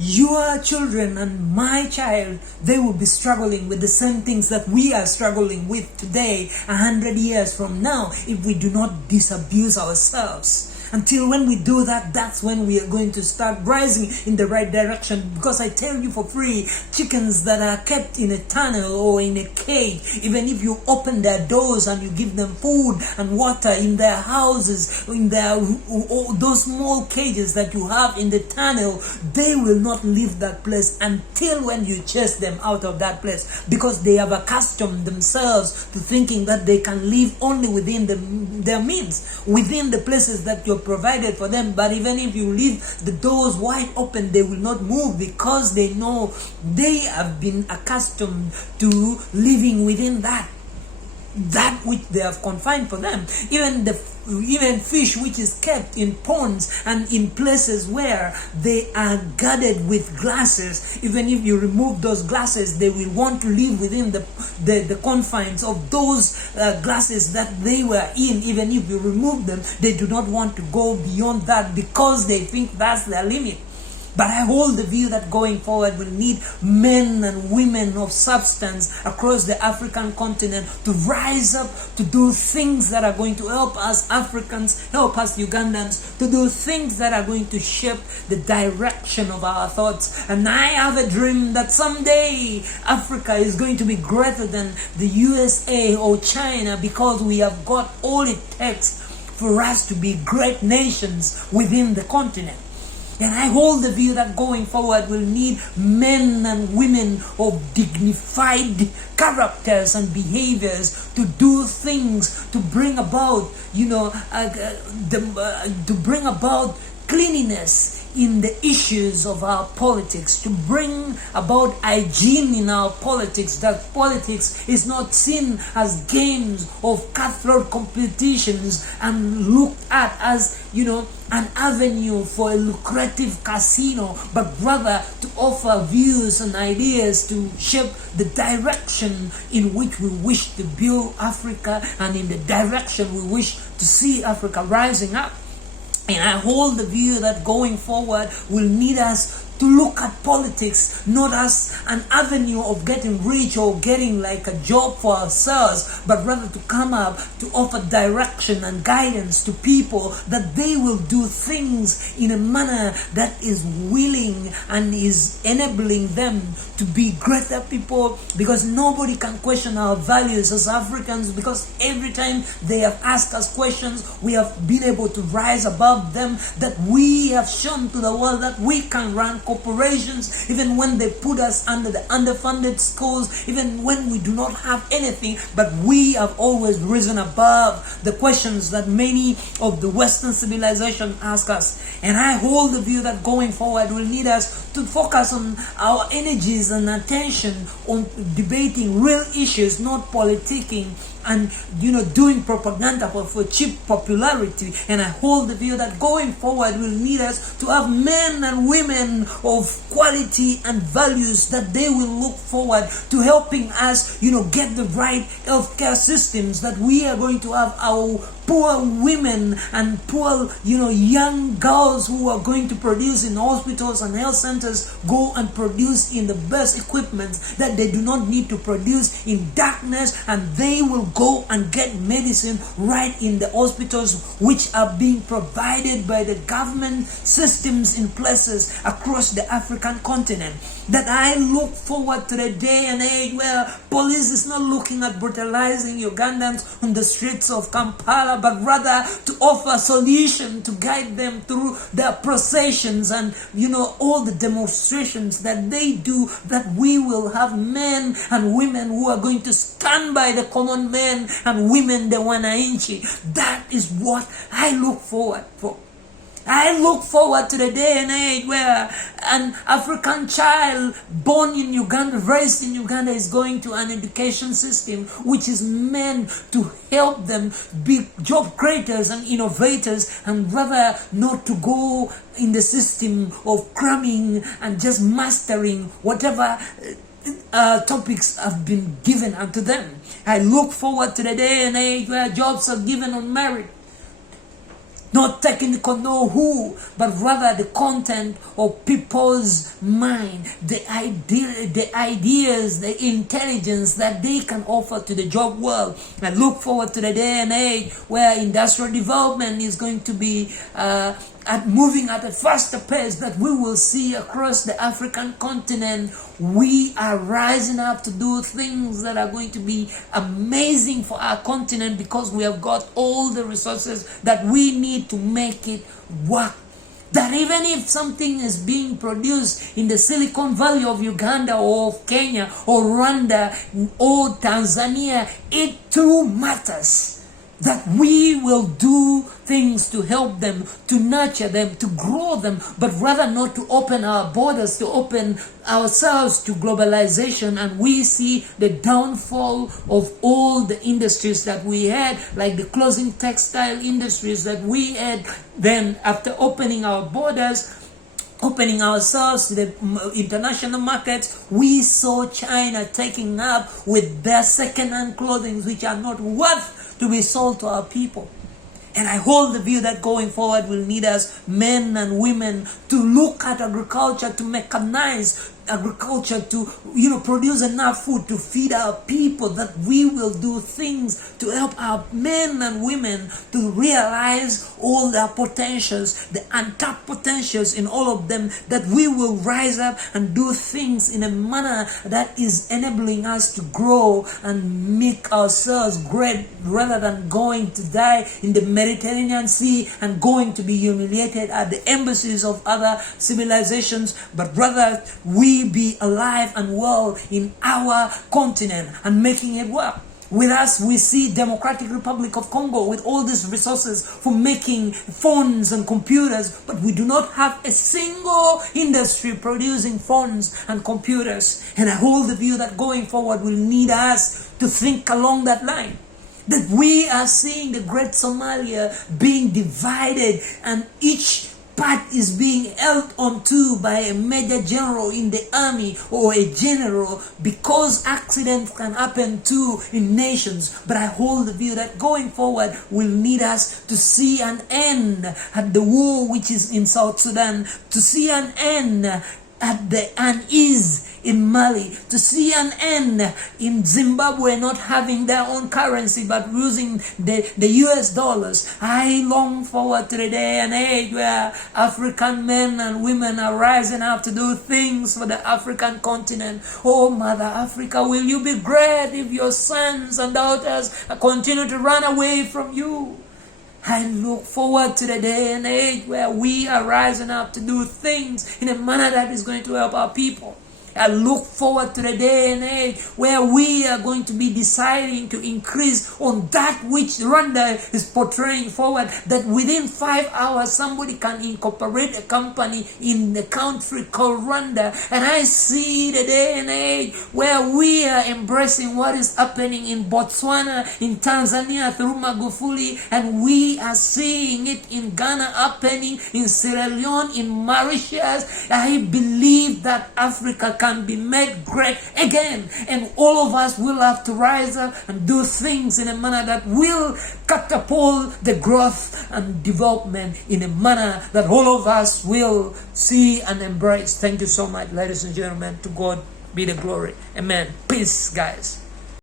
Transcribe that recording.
your children and my child, they will be struggling with the same things that we are struggling with today, 100 years from now, if we do not disabuse ourselves. Until when we do that, that's when we are going to start rising in the right direction. Because I tell you for free, chickens that are kept in a tunnel or in a cage, even if you open their doors and you give them food and water in their houses, in their those small cages that you have in the tunnel, they will not leave that place until when you chase them out of that place, because they have accustomed themselves to thinking that they can live only within their means, within the places that you're provided for them. But even if you leave the doors wide open, they will not move, because they know they have been accustomed to living within that which they have confined for them. Even fish which is kept in ponds and in places where they are guarded with glasses, even if you remove those glasses, they will want to live within the confines of those glasses that they were in. Even if you remove them, they do not want to go beyond that, because they think that's their limit. But I hold the view that going forward we'll need men and women of substance across the African continent to rise up, to do things that are going to help us Africans, help us Ugandans, to do things that are going to shape the direction of our thoughts. And I have a dream that someday Africa is going to be greater than the USA or China, because we have got all it takes for us to be great nations within the continent. And I hold the view that going forward we'll need men and women of dignified characters and behaviors to do things to bring about, to bring about cleanliness in the issues of our politics, to bring about hygiene in our politics, that politics is not seen as games of cutthroat competitions and looked at as, an avenue for a lucrative casino, but rather to offer views and ideas to shape the direction in which we wish to build Africa and in the direction we wish to see Africa rising up. And I hold the view that going forward will need us to look at politics not as an avenue of getting rich or getting like a job for ourselves, but rather to come up to offer direction and guidance to people, that they will do things in a manner that is willing and is enabling them to be greater people, because nobody can question our values as Africans, because every time they have asked us questions, we have been able to rise above them, that we have shown to the world that we can run corporations, even when they put us under the underfunded schools, even when we do not have anything, but we have always risen above the questions that many of the Western civilization ask us. And I hold the view that going forward will need us to focus on our energies and attention on debating real issues, not politicking and doing propaganda for cheap popularity. And I hold the view that going forward will need us to have men and women of quality and values, that they will look forward to helping us get the right healthcare systems, that we are going to have our poor women and poor young girls who are going to produce in hospitals and health centers, go and produce in the best equipment that they do not need to produce in darkness, and they will go and get medicine right in the hospitals which are being provided by the government systems in places across the African continent. That I look forward to the day and age where police is not looking at brutalizing Ugandans on the streets of Kampala, but rather to offer a solution to guide them through their processions and all the demonstrations that they do, that we will have men and women who are going to stand by the common men and women, the wananchi. That is what I look forward for. I look forward to the day and age where an African child born in Uganda, raised in Uganda, is going to an education system which is meant to help them be job creators and innovators, and rather not to go in the system of cramming and just mastering whatever topics have been given unto them. I look forward to the day and age where jobs are given on merit, Not technical know who, but rather the content of people's mind, the ideas, the intelligence that they can offer to the job world. I look forward to the day and age where industrial development is going to be moving at a faster pace that we will see across the African continent. We are rising up to do things that are going to be amazing for our continent because we have got all the resources that we need to make it work. That even if something is being produced in the Silicon Valley of Uganda or of Kenya or Rwanda or Tanzania, it too matters. That we will do things to help them, to nurture them, to grow them, but rather not to open our borders, to open ourselves to globalization. And we see the downfall of all the industries that we had, like the clothing textile industries that we had. Then after opening our borders, opening ourselves to the international markets, we saw China taking up with their second-hand clothing, which are not worth to be sold to our people. And I hold the view that going forward will need us, men and women, to look at agriculture, to mechanize agriculture, to produce enough food to feed our people, that we will do things to help our men and women to realize all their potentials, the untapped potentials in all of them, that we will rise up and do things in a manner that is enabling us to grow and make ourselves great, rather than going to die in the Mediterranean Sea and going to be humiliated at the embassies of other civilizations, but rather we be alive and well in our continent and making it work. With us, we see Democratic Republic of Congo with all these resources for making phones and computers, but we do not have a single industry producing phones and computers. And I hold the view that going forward will need us to think along that line. That we are seeing the great Somalia being divided, and each part is being held onto by a major general in the army or a general, because accidents can happen too in nations. But I hold the view that going forward will need us to see an end at the war which is in South Sudan, to see an end at the unease in Mali, to see an end in Zimbabwe not having their own currency but using the US dollars. I long forward to the day and age where African men and women are rising up to do things for the African continent. Oh, Mother Africa, will you be great if your sons and daughters continue to run away from you? I look forward to the day and age where we are rising up to do things in a manner that is going to help our people. I look forward to the day and age where we are going to be deciding to increase on that which Rwanda is portraying forward, that within 5 hours somebody can incorporate a company in the country called Rwanda. And I see the day and age where we are embracing what is happening in Botswana, in Tanzania through Magufuli, and we are seeing it in Ghana happening, in Sierra Leone, in Mauritius. I believe that Africa can be made great again, and all of us will have to rise up and do things in a manner that will catapult the growth and development in a manner that all of us will see and embrace. Thank you so much, ladies and gentlemen. To God be the glory. Amen. Peace, guys.